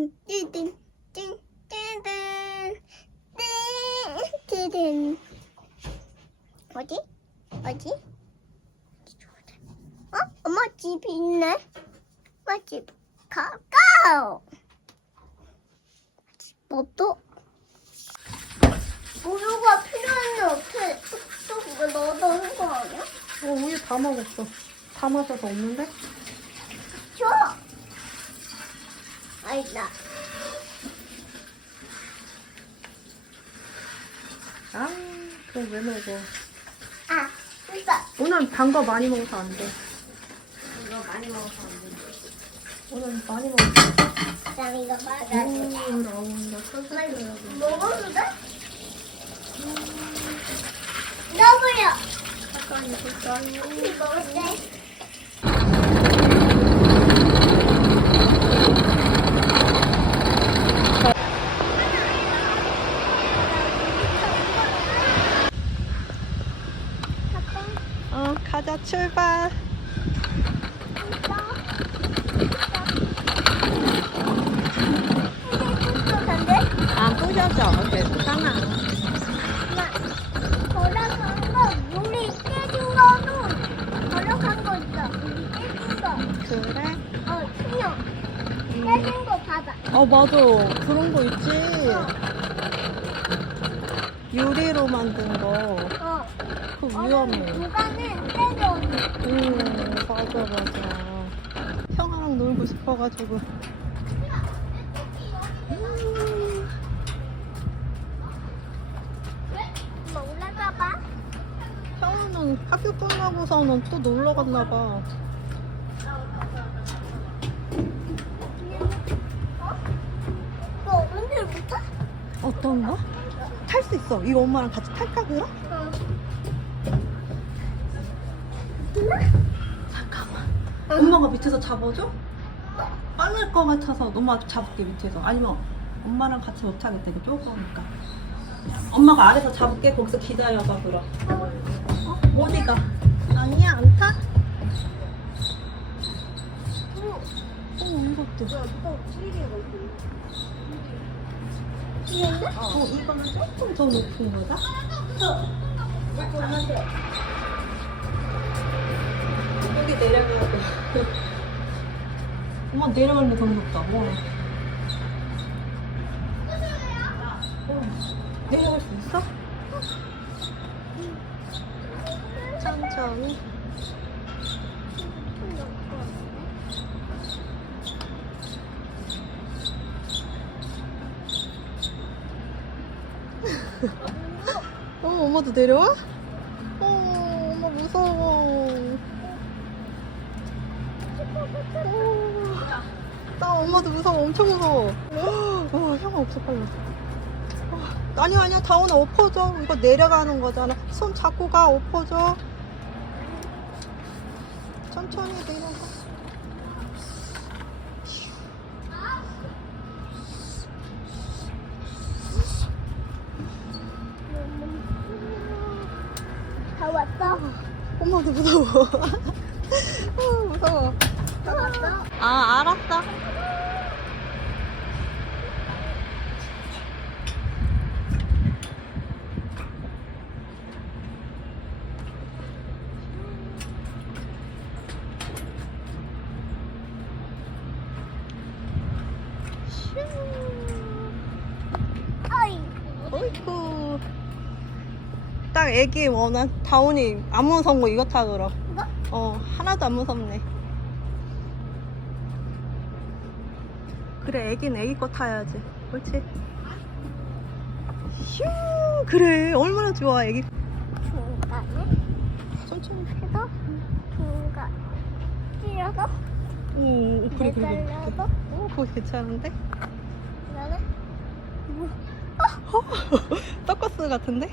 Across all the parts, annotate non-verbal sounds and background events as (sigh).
띵띵띵 띵띵띵 띵띵 어디? 어디? 어? 엄마 집 있네. 엄마 집 가까워. 집 없어. 우유가 필요한데 어떻게 또 그거 넣어도 하는 거 아니야? 어, 우유 다 먹었어. 다 마셔서 없는데? 줘. 아니다. 아, 그럼 왜 먹어? 아, 이거. 오늘 단 거 많이 먹어서 안 돼. 이거 많이 먹어서 안 돼. 오늘 많이 먹었어. 난 이거 맞아. 오. 설탕 먹어도 돼? 넣어버려. 색깔이 색깔이. 먹을 때. 어, 가자, 출발. 안 부셔져. 괜찮아. 걸어간 거, 물이 깨진 거도 걸어간 거 있어. 물이 깨진 거. 그래? 어, 투명. 깨진 거 어, 맞아. 그런 거 있지. 유리로 만든 거. 어. 그 위험해. 누가는 깨져. 응, 맞아, 맞아. 형아랑 놀고 싶어가지고. 엄마 올라가 봐. 형아는 학교 끝나고서는 또 놀러 갔나 봐. 어떤 거? 탈 수 있어. 이거 엄마랑 같이 탈까, 그럼? 어. 잠깐만. 엄마가 밑에서 잡아줘? 빠질 것 같아서 엄마 잡을게 밑에서. 아니면 엄마랑 같이 못 타겠다. 이거 좁으니까. 엄마가 아래서 잡을게. 거기서 기다려봐 그럼. 어? 어디가? 아니야 안 타? 어 이것도. 이건데? 어 이거는 조금 더 높은 거다. 여기 내려가야 돼. 엄마 내려가는 게더 무섭다. 뭐. 어, 내려갈 수 있어? 천천히. 어, 엄마도 내려와? 어, 엄마 무서워. 어, 나 엄마도 무서워, 엄청 무서워. 와, 형아 없어, 빨리. 어, 아니야, 아니야, 다운아, 엎어져. 이거 내려가는 거잖아. 손 잡고 가, 엎어져. 천천히 내려가. 어, 무서워. 아, 알았어. 어이. 어이쿠. 딱 애기 원한 다운이 안 무서운 거 이거 타더라. 이거? 어, 하나도 안 무섭네. 그래, 애기는 애기 거 타야지. 그렇지. 휴, 그래. 얼마나 좋아, 애기. 중간에 천천히. 해서 중간 찔러서 오, 그래, 그래, 그래. 잘라서 오, 그거 괜찮은데? 그다음에 (laughs) 서커스 같은데?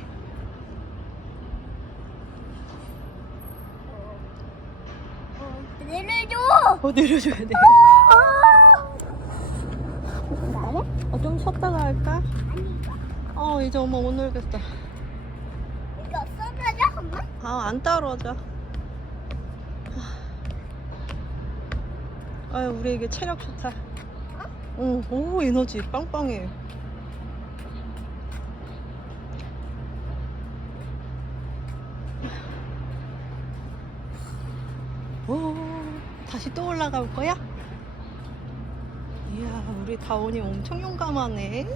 어, 내려줘. 어, 내려줘야 돼. 그다음에 어, 좀 쉬었다가 할까? 아니 어, 이제 엄마 못 놀겠다. 이거 써놔줘 엄마. 아, 안 떨어져. 아유, 우리 이게 체력 좋다. 오, 오 에너지 빵빵해. 오, 다시 또 올라가 볼 거야? 이야, 우리 다온이 엄청 용감하네.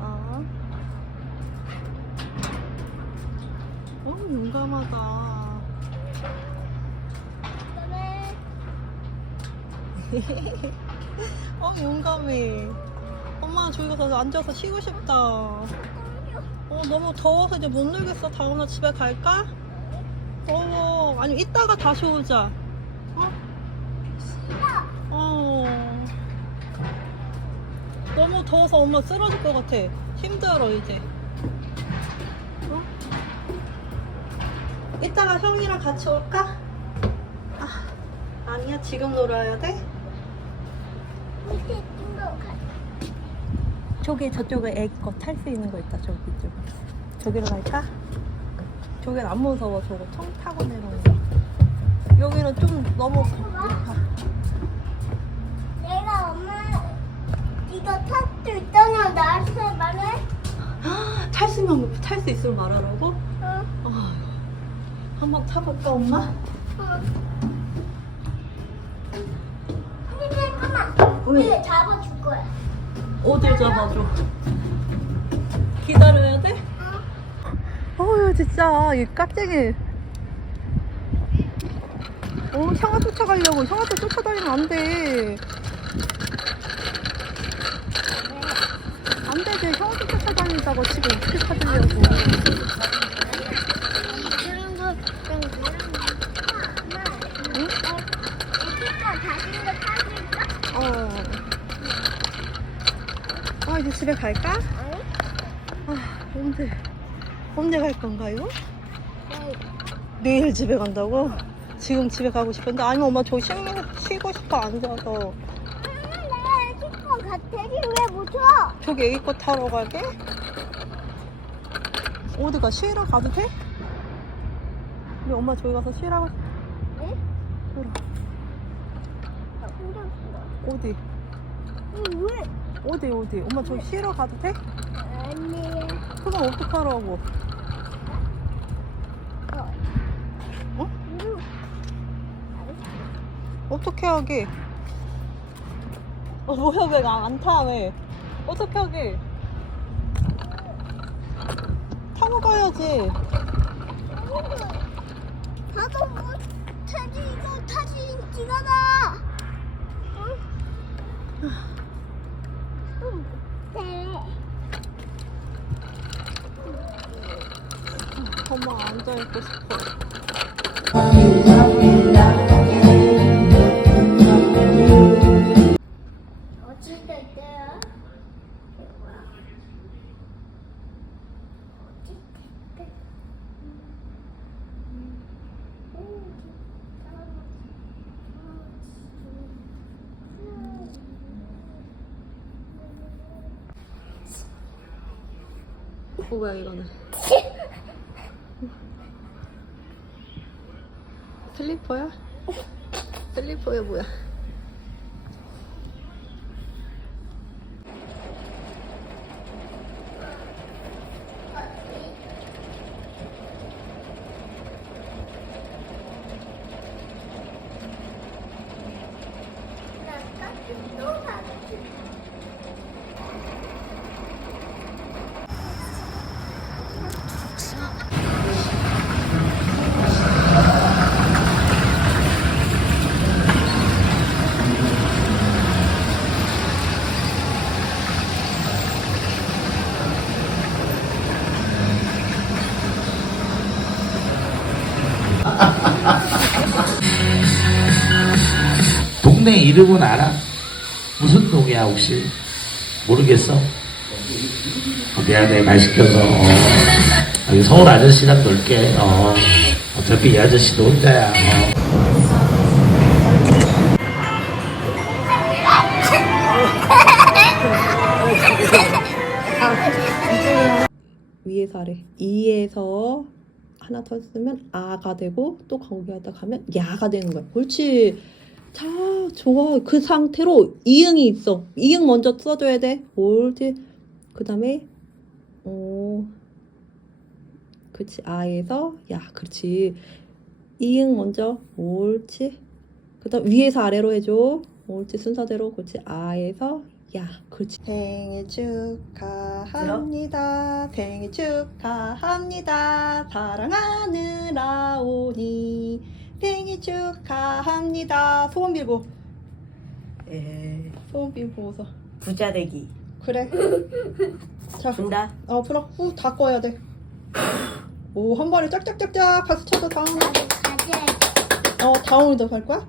아. 어, 용감하다. (laughs) 어, 용감해. 엄마, 저기 가서 앉아서 쉬고 싶다. 어, 너무 더워서 이제 못 놀겠어. 다오나 집에 갈까? 더워. 아니, 이따가 다시 오자. 어? 어. 너무 더워서 엄마 쓰러질 것 같아. 힘들어, 이제. 어? 이따가 형이랑 같이 올까? 아, 아니야, 지금 놀아야 돼? 저기 저쪽에 애기 거 탈 수 있는 거 있다 저기 쪽 저기로 갈까? 저긴 안 무서워 저거 총 타고 내려오는 거 여기는 좀 너무 내가 엄마 이거 탈 수 있다면 나한테 말해. 탈수 있으면 탈수 있으면 말하라고? 어. 아, 한번 타볼까 엄마? 어. 근데 잠깐만. 왜? 잡아줄 거야. 어딜 잡아줘 기다려야 돼? 어. 어휴 진짜 이 깍쟁이. 어 형아 쫓아가려고. 형한테 쫓아다니면 안돼. 안 되지 형한테 쫓아다닌다고 지금 어떻게 찾으려고 그런 거 그런 거. 엄마. 응? 애기가 자신 거 타줄까? 어. 아 이제 집에 갈까? 아니. 아 언제 언제 갈 건가요? 네. 내일 집에 간다고? 지금 집에 가고 싶은데 아니면 엄마 저 쉬, 쉬고 싶어 앉아서 나 애기 거 같아. 왜못 줘? 저기 애기 거 타러 가게? 어디가 쉬러 가도 돼? 우리 엄마 저기 가서 쉬라고 응? 그래. 나 혼자 있어. 어디 응, 왜? 어디 어디 엄마 저기 쉬러 가도 돼? 아니. 그럼 어떡하라고 어. 어? 응. 어떻게 하게 어 뭐야 왜안타 왜 어떻게 하게 타고 가야지 나도 뭐 타지 이거 타지 지가 나. 응? 엄마 앉아있고 싶어 어 뭐야 이거는. 슬리퍼야? 슬리퍼야 뭐야 나 카페 또 가고 (laughs) 동네 이름은 알아? 무슨 동이야 혹시? 모르겠어? 어, 미안해 말 시켜서 어. 여기 서울 아저씨랑 놀게 어. 어차피 이 아저씨도 혼자야 어. 위에서 아래 2에서 하나 더 쓰면 아가 되고 또 거기에다 가면 야가 되는 거야. 옳지. 자, 좋아. 그 상태로 이응이 있어. 이응 먼저 써줘야 돼. 옳지. 그 다음에 어, 그렇지. 아에서 야, 그렇지. 이응 먼저 옳지. 그 다음 위에서 아래로 해줘. 옳지 순서대로 그렇지. 아에서 야, 그렇지. 생일 축하합니다. 생일 축하합니다. 사랑하는 라온이 생일 축하합니다. 소원 빌고. 에, 소원 빌고서. 부자 되기. 그래. (laughs) 자, 준다. 어 풀어. 후, 다 꺼야 돼. 오, 한 번에 짝짝짝짝 박수 쳐서 다음. 어, 다음으로 갈 거야?